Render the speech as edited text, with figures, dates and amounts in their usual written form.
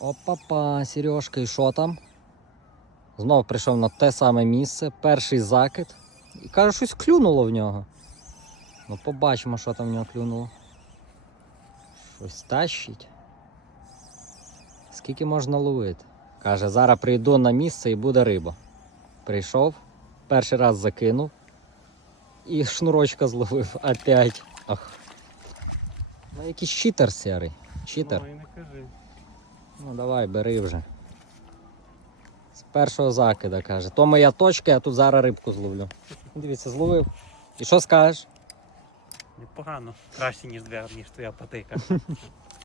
Опа-па, Сережка, і що там? Знов прийшов на те саме місце, перший закид. І каже, щось клюнуло в нього. Ну побачимо, що там в нього клюнуло. Щось тащить. Скільки можна ловити? Каже, зараз прийду на місце і буде риба. Прийшов, перший раз закинув. І шнурочка зловив опять. Ах. Ну якийсь читер серий. Читер. Ой, не кажи. Ну давай, бери вже. З першого закида, каже. То моя точка, я тут зараз рибку зловлю. Дивіться, зловив. І що скажеш? Непогано. Краще, ніж твоя патика.